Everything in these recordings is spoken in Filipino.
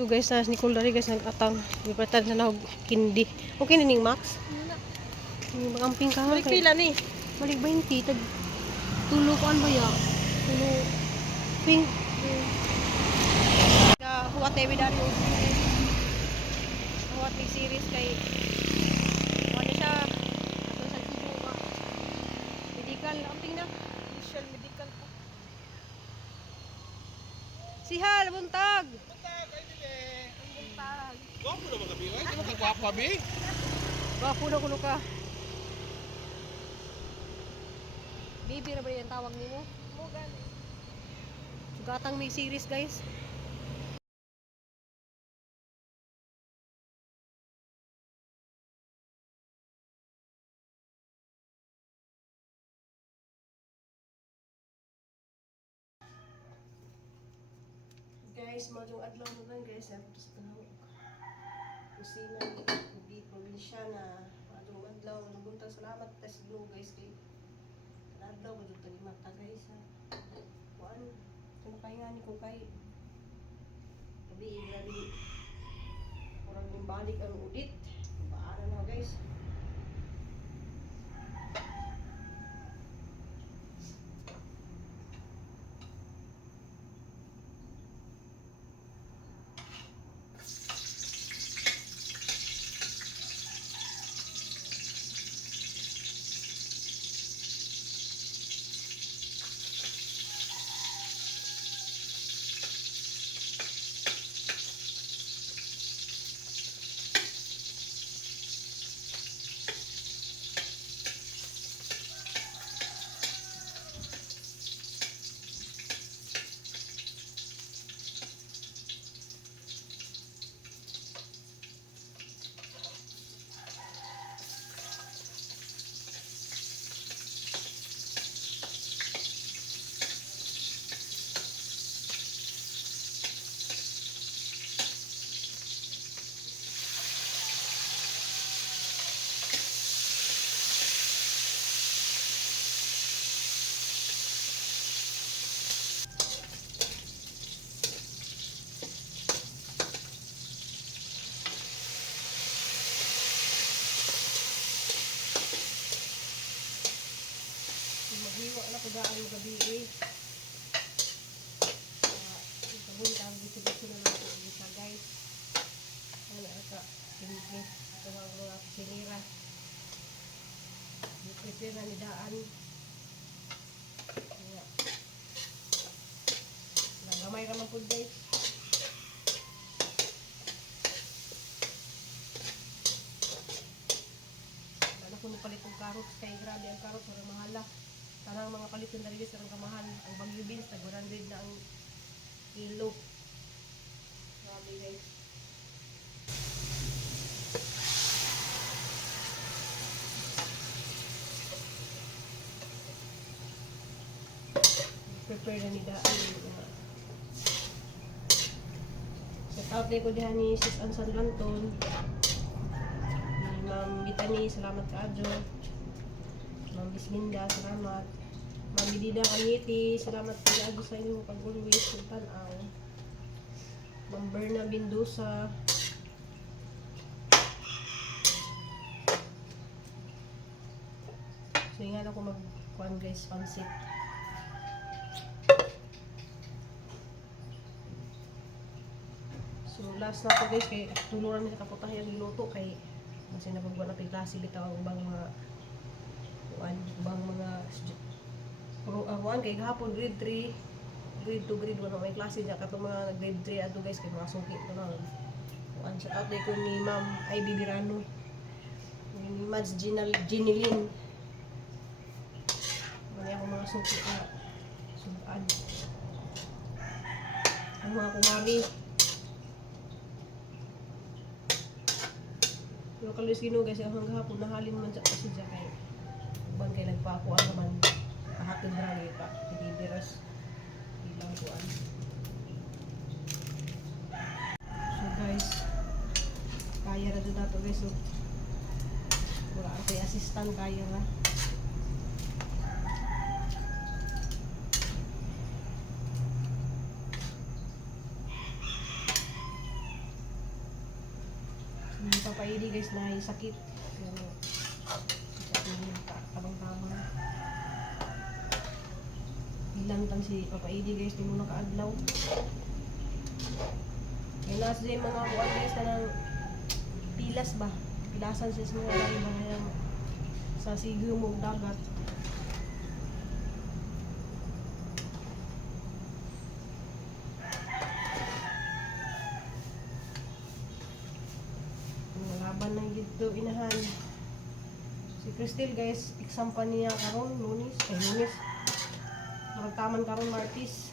So guys, na Nicole dari guys nag-atang gipretan sa nahog kindi. Okay na ning Max? Yung magamping ka. Balik pila ni. Balik 20 tag tulo ko ba ya? Tulo pink. Huwat TV dari huwat big series kay ano siya ato sa Cebu ba? Medical amping na. Official medical po. Sihal buntag. Gwapo na mga biway. Di ba ka gwapo abi? Gwapo na kuno ka. Baby na ba yung tawag nimo? Mugan. Sugatang may series guys. Guys, maging adlaw naman guys. Tapos tanong kusina ni probinsya na atong adlaw nabuntang salamat tas Ginoo guys kay adlaw ba dito ni mata guys ha. Kuan kung pahinga ni ko kay gabi grabe kurang ning balik ang udit. Paano na guys? Maghiwa na ko daan yung gabi eh. Kabuntang dito na lang po isa guys. Ano ito? Pinipit. Ito mga kusinira. Prepare na ni daan. Gamay naman po guys. Wala ko napalit ng carrots kay grabe ang carrots. Wala mahala. Tanang mga palit yung dali sarang kamahal. Ang bagyo beans, tag 100 na ang kilo. Grabe guys. Prepare na ni Daan. Shout out ko dihan ni Sis Ansan Lanton. Ni Ma'am Bitani, salamat ka adyo. Ma'am Bisminda, salamat. Ma'am Bidida Kangiti, salamat ka adyo sa inyo pag always kung tanaw. Ma'am Berna Bindusa. So nga ako mag-kuhan guys, pansit. So last na po guys, kay tulungan nila kaputah yung niluto kay kasi napagwa na klase bitaw ang ubang mga kuan kay gahapon grade 3, grade 2, grade 1 may klase diya katong mga grade 3 ato guys kay mga suki to na. Kuan sa out ko ni Ma'am Ivy Birano. Ni Mads Ginilin. Mali ako mga suki na sudan. Ang mga kumari. Pero kalis Ginoo guys, ang hangahapon nahalin man sa kasi dyan kay uban kay nagpako ang naman kahatid rali pa ibibiras bilang kuan. So guys, kaya na dito nato guys. So, wala ang kay assistant kaya na. papaili guys na sakit. Pero tabang-tabang. Ilan tan si papaili guys di mo nakaadlaw. Kaya nasa yung mga kuwan guys na ng pilas ba? Pilasan sa mga lahi ba na yan sa sigyo mo dagat. Laban na dito inahan. Si Cristel guys, exam pa niya karon Lunes. Maragtaman karon Martis.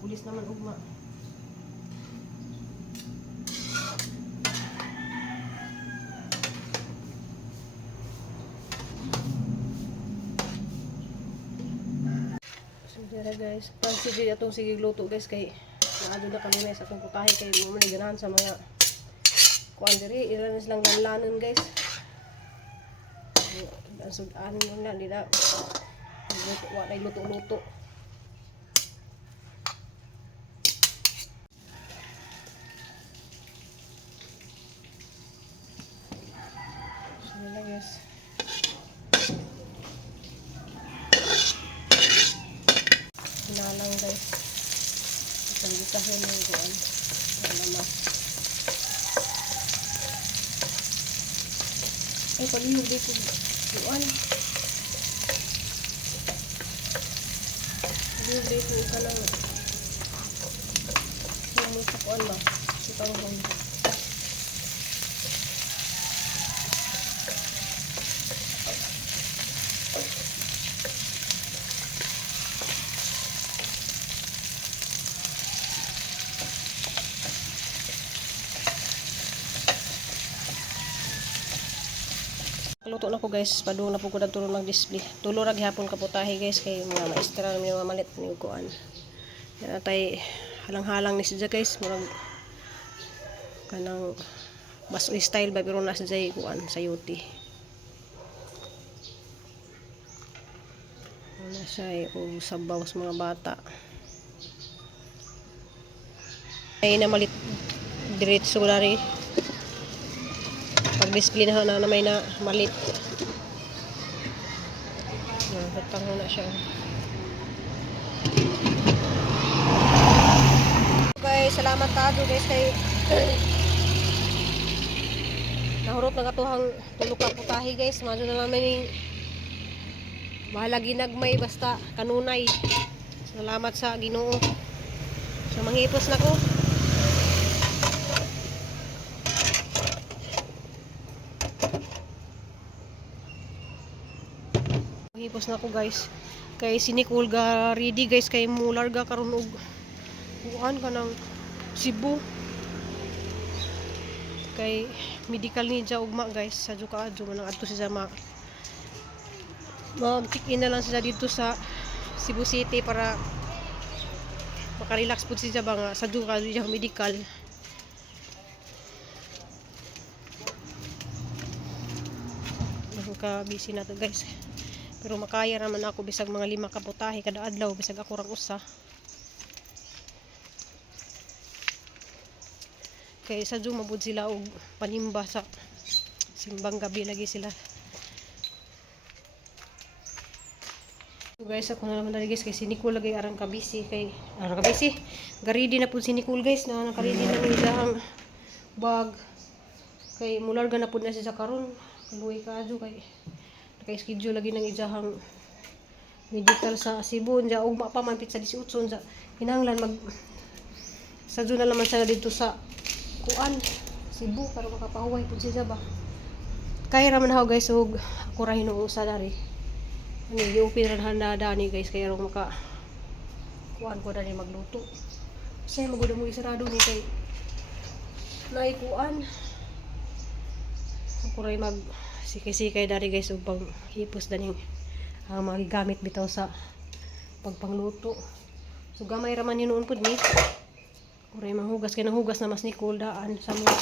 Pulis naman ugma. Dara guys, sige atong sige luto guys kay naadto na kanina sa atong putahe kay mo man ganahan sa mga kuan diri ira na silang lanlanon guys. Asud anin lang nila. Luto wa nay luto-luto. Sige lang guys. Lang guys isang gitahin ng kuan alamat ay palihog dito kuan palihog dito ka lang sumo sa kuan ba si panghon luto na ko guys, padung na po ko tulong mag-display. Tulo ra gihapon ka putahe guys kay mga maestra na mga mamalit ni kuan. Yan tay halang-halang ni siya guys, murag kanang basoy style ba pero na siya kuan sayuti. Ano siya o sabaw sa mga bata. Ay na malit diretso dari pag-display na may na malit. Batang na siya. Okay, salamat tayo guys kay nahurot na katuhang tulog ka putahe guys. Madyo na namin bahala ginagmay basta kanunay. Salamat sa Ginoo. So manghipos na ko. Hipos na ko guys kay sinikul ga ready guys kay mular ga karon og kuan kanang Cebu kay medical ninja ugma guys sa juka adto man adto siya mag-check-in na lang sila dito sa Cebu City para maka-relax pud siya ba nga sa juka diya medical. Ka busy na to guys. Pero makaya naman ako bisag mga 5 ka putahe kada adlaw bisag ako rang usa. Kay sa Juma mabud sila og panimba sa simbang gabi lagi sila. So guys, ako na naman dali guys kay si Nicole lagi arang kabisi kay arang kabisi. Garidi na pud si Nicole guys na nakaredy na ni ang bag. Kay mularga na pud na siya karon. Kaluoy kaadto kay schedule lagi ng ijahang medical sa Cebu nya ugma pa man pit sa 18 sa hinanglan mag sa na naman sila dito sa kuan Cebu para makapahuway pud siya ba kay ra man haw guys ug ako ra hinuusa dari ani giupin ra handa dani guys kay aron maka kuan ko dani magluto say magud mo isarado ni kay nay kuan ako ra mag sikay-sikay dari guys ug pang hipos daning ang mga gamit bitaw sa pagpangluto. So gamay ra man yun noon pud ni. Uray manghugas kay nanghugas na mas ni daan sa mga.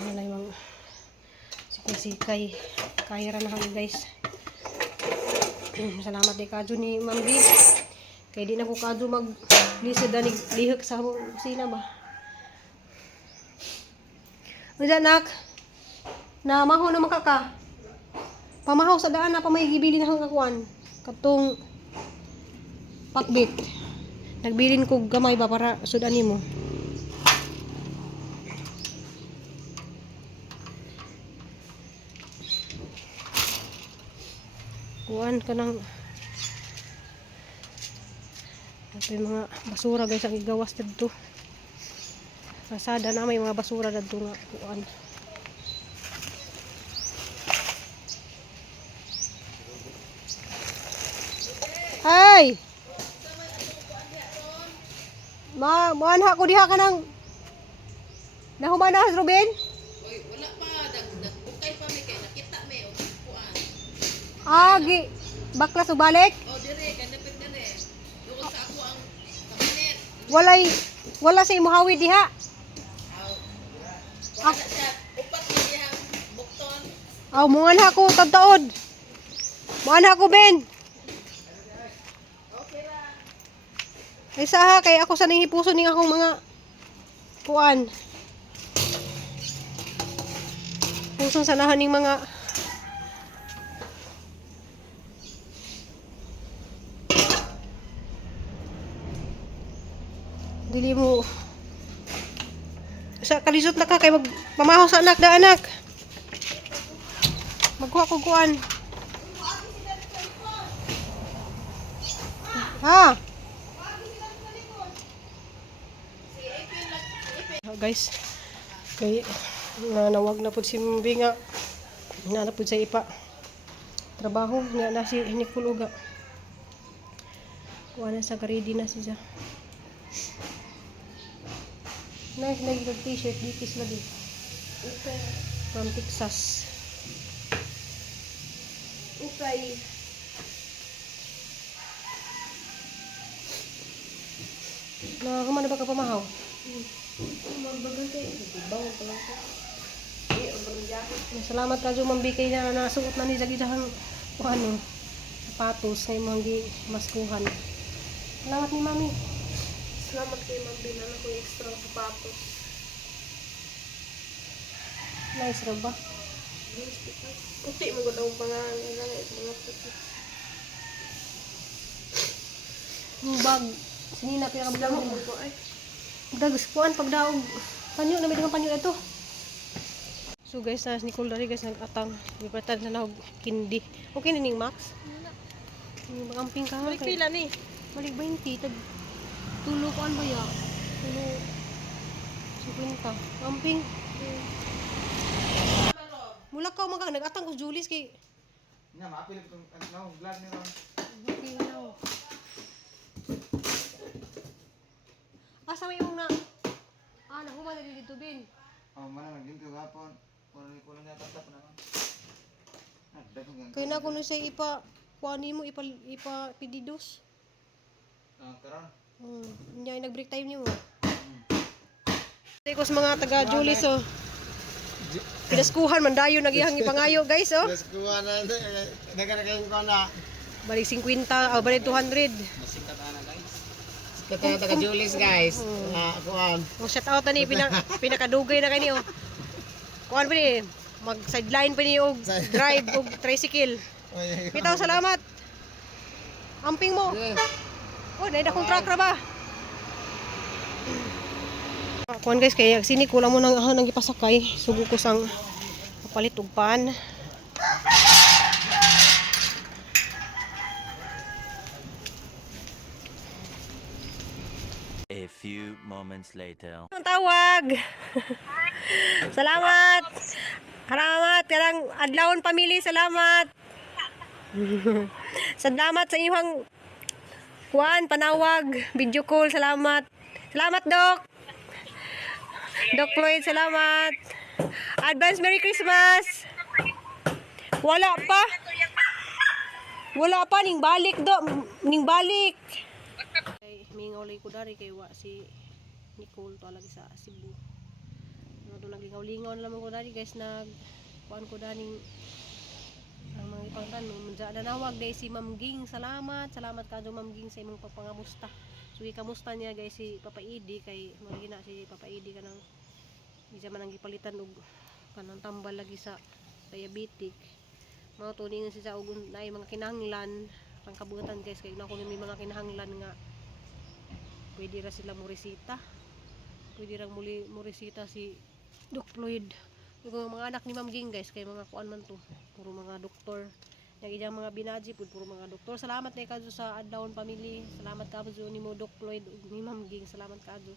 Ano lang mang sikay-sikay kaya ra na kami guys. Salamat kay kadyo ni Ma'am B. Kay di na ko kadyo mag lisod danig lihok sa kusina ba. Unya nak. Na maho na makaka. Pamahaw sa daan na pa may gibili na kakuan. Katong pakbit. Nagbilin ko gamay ba para sudan nimo. Kuan ka ng ito yung mga basura guys ang igawas dito. Kasada na may mga basura dito nga kuan. Hey! Maanha ko diha ka ng nahumanas, Ruben? Oy, wala pa. Nagbukay pa mi kay nakita mi og kuan. Agi. Baklas o balik? Oh, dire kanapit dire. Doon sa ako ang kabinet. Wala sa imuhawi diha. Aw. Wala siya. Upat na diyang bukton. Aw, muanha ko tagtaod. Muanha ko Ben. Okay ra. Ay saha kay ako sa ning hipuso ning akong mga kuan. Pusong sanahan ning mga dili mo sa kalisot na ka kay pamahaw sa anak da anak. Magkuha ko kuan. Ha? Guys, kay nawag na pud si Mbinga. Na pud sa ipa. Trabaho na si Nikuluga. Kuha na sa ready na siya. Nice lagi ng t-shirt, dikis lagi. From Texas. Okay. Kumana ba ka pamahaw? Magbagal kay bawon pa lang ko. Salamat ka Jumang Bikay na nasuot na ni Jagidahang ano, sapatos na imong maskuhan. Salamat ni Mami. Salamat kay Ma'am Binan ako extra sapatos. Nice ra ba? Puti mo daw pangalan lang mga puti. Yung bag. Sinina pinakabudang Damo mo. ko ay. Dagus kuan pagdaog. Panyo na may dengan panyo ito. So guys, na Nicole dari guys nag-atang. Gipatan sa nahog kindi. Okay ni ning Max? Yung amping ka. Balik pila ni. Balik 20 tag tulo kuan ba ya? Tulo 50. Amping. Mula ka magang nag-atang ko Julius kay Nga, maapil ko itong vlog ni Ron. okay now. Asa may imong na nahuman na dito bin. Oh, mana naging ko gapon. Ko lang yata tap na. Kaya na kuno sa ipa kuani mo ipa pididos. Karon. Nya nag-break time niyo. Kos mga taga Julius oh. Pinaskuhan man dayon nagihang ipangayo guys oh. Yes, kuha na. Nagkakain ko na. Balik 50 balik 200. Masikat na guys. Kata taga Julius guys. Kuan. Oh, shout out ani pinakadugay na kani oh. Kuan pa ni mag sideline pa ni og drive og tricycle. Pitaw salamat. Amping mo. Oh, dai dakong truck ra ba? Kuan guys kay sini kulang mo nang gipasakay. Sugo ko sang papalit og pan. A few moments later. Ang tawag. Salamat. Salamat karang adlawon pamili salamat. Salamat sa inyong kuan panawag, video call salamat. Salamat Doc. Doc Floyd salamat. Advance Merry Christmas. Wala pa. Wala pa ning balik do, ning balik. Mingawlay ko dari kay wa si Nicole to lagi sa Cebu. Ano to naglingaw-lingaw na ko dari guys nag kuan ko daning ang mga ipangtanom medya nanawag dai si Ma'am Ging. Salamat kadto Ma'am Ging sa imong pagpangamusta. So kamusta niya guys si Papa Idi kay magina si Papa Idi kanang Isa man ang gipalitan og kanang tambal lagi sa diabetic. Mao to ningon siya og naay mga kinahanglan pang kabuhatan guys kay na ko may mga kinahanglan nga pwede ra sila moresita. Pwede ra moresita si Doc Floyd. Yung mga anak ni Ma'am Ging guys kay mga kuan man to, puro mga doktor. Yang iyang mga binaji puro mga doktor. Salamat kay kadto sa Adlaon family. Salamat kadto nimo Doc Floyd ug ni Ma'am Ging. Salamat kadto.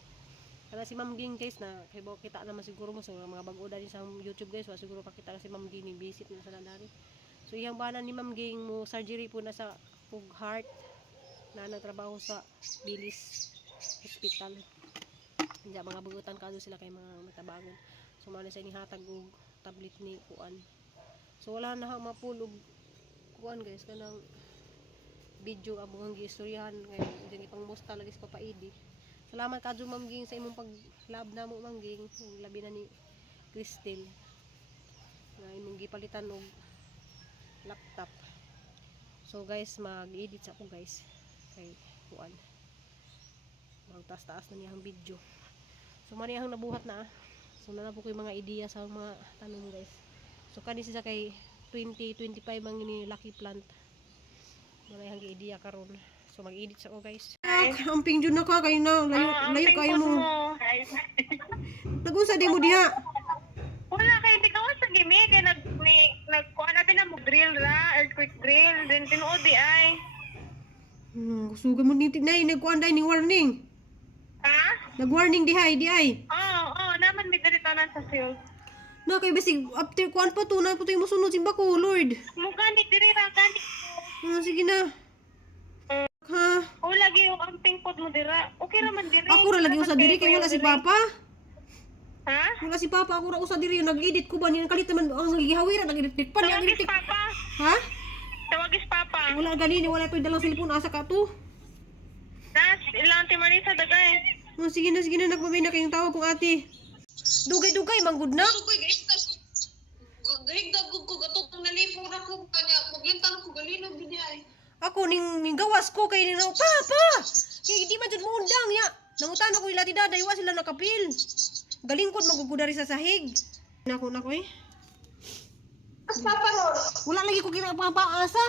Kana si Ma'am Ging guys na kay bo kita naman siguro mo sa mga bag-o dali sa YouTube guys, wa siguro pakita na si Ma'am Ging ni visit na sa dari. So iyang bana ni Ma'am Ging mo surgery po na sa ug heart na nagtrabaho sa Bilis Hospital. Diya mga bugutan kadto sila kay mga matabangon. So mao na sa inihatag og tablet ni kuan. So wala na mapulog kuan guys kanang video abong giistoryahan kay dili pang musta lagi sa papaidi. Salamat kadto Ma'am Ging sa imong paglab namo Ma'am Ging, labi na ni Crystal. Na imong gipalitan og laptop. So guys, mag-edit sa ako guys. Kay kuan. Magtaas-taas na niyang video. So mani ang nabuhat na. So na po ko yung mga ideya sa mga tanong guys. So kani siya kay 2025 ang ini lucky plant. Wala yang ideya karon. So mag-edit sa ko guys. Amping jud na ka kay na layo kayo mo. Nagunsa di mo diha? Wala kay di ka sa gimi kay nagkuha natin na mo drill ra, earthquake drill, then tinuod di ay. Suga mo ni tinay nagkuan dai ning warning. Ha? Nag-warning di ay. Oo, naman may diritanan sa field. Na kay basig after kuan pa to na po mo sunod simba ko Lord. Mo gani diri ra gani. Sige na. Ha? O lagi yung amping pod mo dira. Okay ra man diri. Ako ra lagi usa diri kay wala si Papa. Ha? Wala si Papa, ako ra usa diri nag-edit ko ba ni kalit man ang gihawira nag-edit pa niya Tawagis papa. Ha? Tawagis papa. Wala gani wala toy dalang cellphone asa ka to. Das ilang timanisa dagay. Sige na nagpamay na kayong tawag kong ate. Dugay manggod na. Sukoy guys tas. Gahigdag ko gatong nalipong ra ko kanya maglintan ko galinog gid ay. Ako ning gawas ko kay nino Papa. Kay di man jud mo undang ya. Nangutan ako ila ti daday wa sila nakapil. Galingkod magugudari sa sahig. Nako eh. Papa ro. Wala lagi ko kinapapaasa.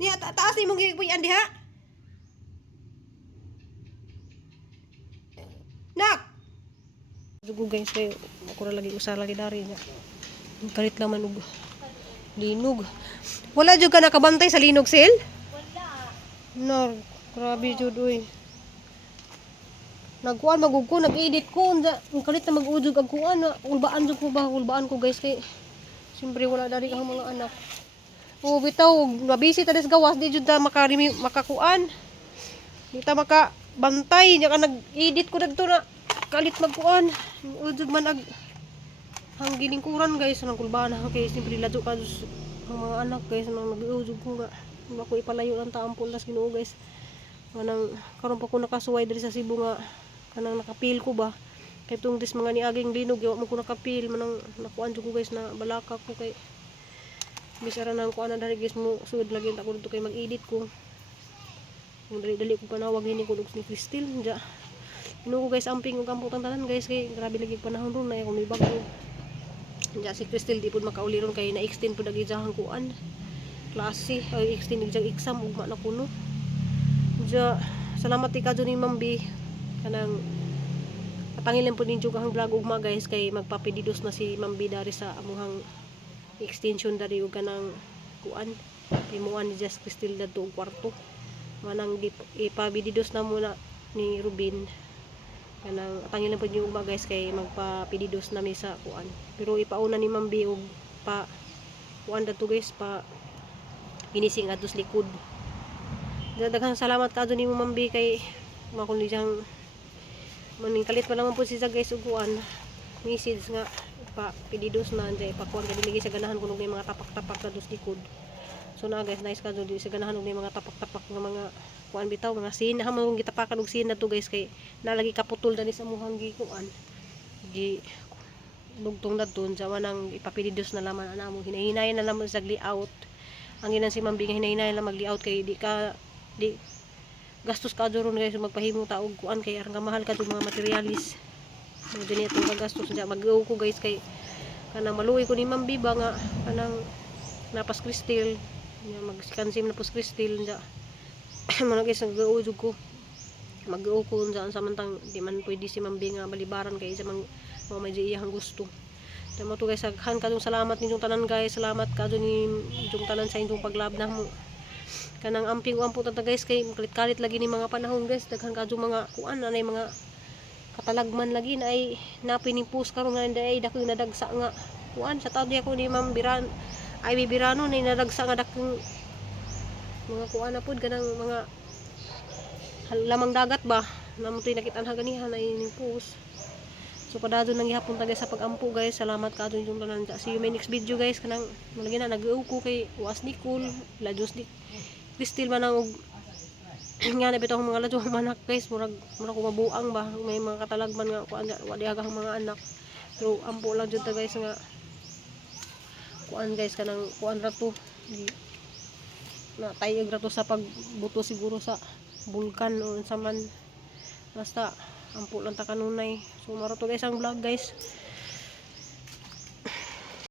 Niya taas ni mong gipuyan diha. Nak. Jugo guys kay ako ra lagi usa lagi dari nya. Kalit lang man og linog. Wala jud ka nakabantay sa linog sel? Wala. No, grabe jud oy. Nagkuan magug ko, nag-edit ko unsa ang kalit na mag-ujog ang kuan na ulbaan jud ko ba ulbaan ko guys kay siyempre wala dari ang mga anak. O bitaw mabisi ta des gawas di jud ta makakuan. Di ta makabantay nya ka nag-edit ko dagto na kalit magkuan. Ujog man ag ang gilingkuran guys nang kulbaan ha kay siyempre ladyo ka ang mga anak guys nang nag-ujog ko nga. Ako ipalayo lang ta ampul las Ginoo guys. Kanang karon pa ko nakasuway diri sa Cebu nga kanang nakapil ko ba kay tong dis mga niaging linog yawa mo ko nakapil manang nakuan jud ko guys na balaka ko kay bisara nang kuan na dali guys mo sud lagi ta ko dito kay mag-edit ko kung dali ko panawag ini ko ni Crystal ja ko guys amping og kamputang tanan guys kay grabe lagi panahon ron na ako may bagyo ja si Crystal di pud makauli ron kay na-extend pud agi jahang kuan klase ay extend ig exam ugma na kuno ja salamat ikadto ni Ma'am B kanang patangilin po ninyo kahang vlog ugma guys kay magpapididos na si Ma'am B dari sa amuhang extension dari ug kanang kuan timuan ni Just Crystal dadto og kwarto manang ipabididos na muna ni Rubin kanang patangilin po ninyo ugma guys kay magpapididos na mi sa kuan pero ipauna ni Ma'am B og pa kuan dadto guys pa ginising adtos likod. Daghang salamat kadto nimo Ma'am B kay makon diyang maning kalit pa naman po siya guys uguan message nga pa pididos na anjay pakuan kay dili sa ganahan kuno may mga tapak-tapak na dos likod. So na guys nice kadto di sa ganahan og may mga tapak-tapak nga mga kuan bitaw mga sin ha mong gitapakan og sin na to guys kay nalagi kaputol dani sa muhang gikuan. Gi dugtong na doon sa manang ipapididos na laman ana mo hinahinayan na laman sa layout. Ang inan si Ma'am B nga hinahinayan lang mag-layout kay di gastos ka ron guys magpahimo ta og kuan kay aron mahal ka mga materialis. Mo dinhi itong kagastos diya mag-uw ko guys kay kanang maluoy ko ni Ma'am Biba nga kanang napas kristal nya magsikansim na pus kristal diya. Mo na guys nag-uw jud ko. Mag-uw ko unsa samantang di man pwede si Ma'am Bi nga balibaran kay isa mang mo may iyang gusto. Damo to guys aghan kadtong salamat ninyong tanan guys. Salamat kadto ni inyong tanan sa inyong paglab na mo. Kanang amping ampo ta guys kay kalit-kalit lagi ni mga panahon guys daghan kadto mga kuan anay mga katalagman lagi na ay napinipus karon nga ay dakong nadagsa nga kuan sa taon di ako ni Ma'am Biran ay Birano na nadagsa nga dakong mga kuan na pud kanang mga lamang dagat ba namutoy nakita na ganihan ay nipus. So padado nang gihapon ta guys sa pagampo guys. Salamat kadto yung tanan. See you my next video guys. Kanang malagi na nag-uw ko kay was ni cool la Diyos di kristal man ang nga na bitaw mga ladyo manak guys murag ko mabuang ba may mga katalagman nga kuan wa diagang mga anak pero ampo lang jud ta guys nga kuan guys kanang kuan ra to na tayog ra to sa pagbuto siguro sa bulkan o unsa man basta ampo lang ta kanunay. So maro to guys ang vlog guys.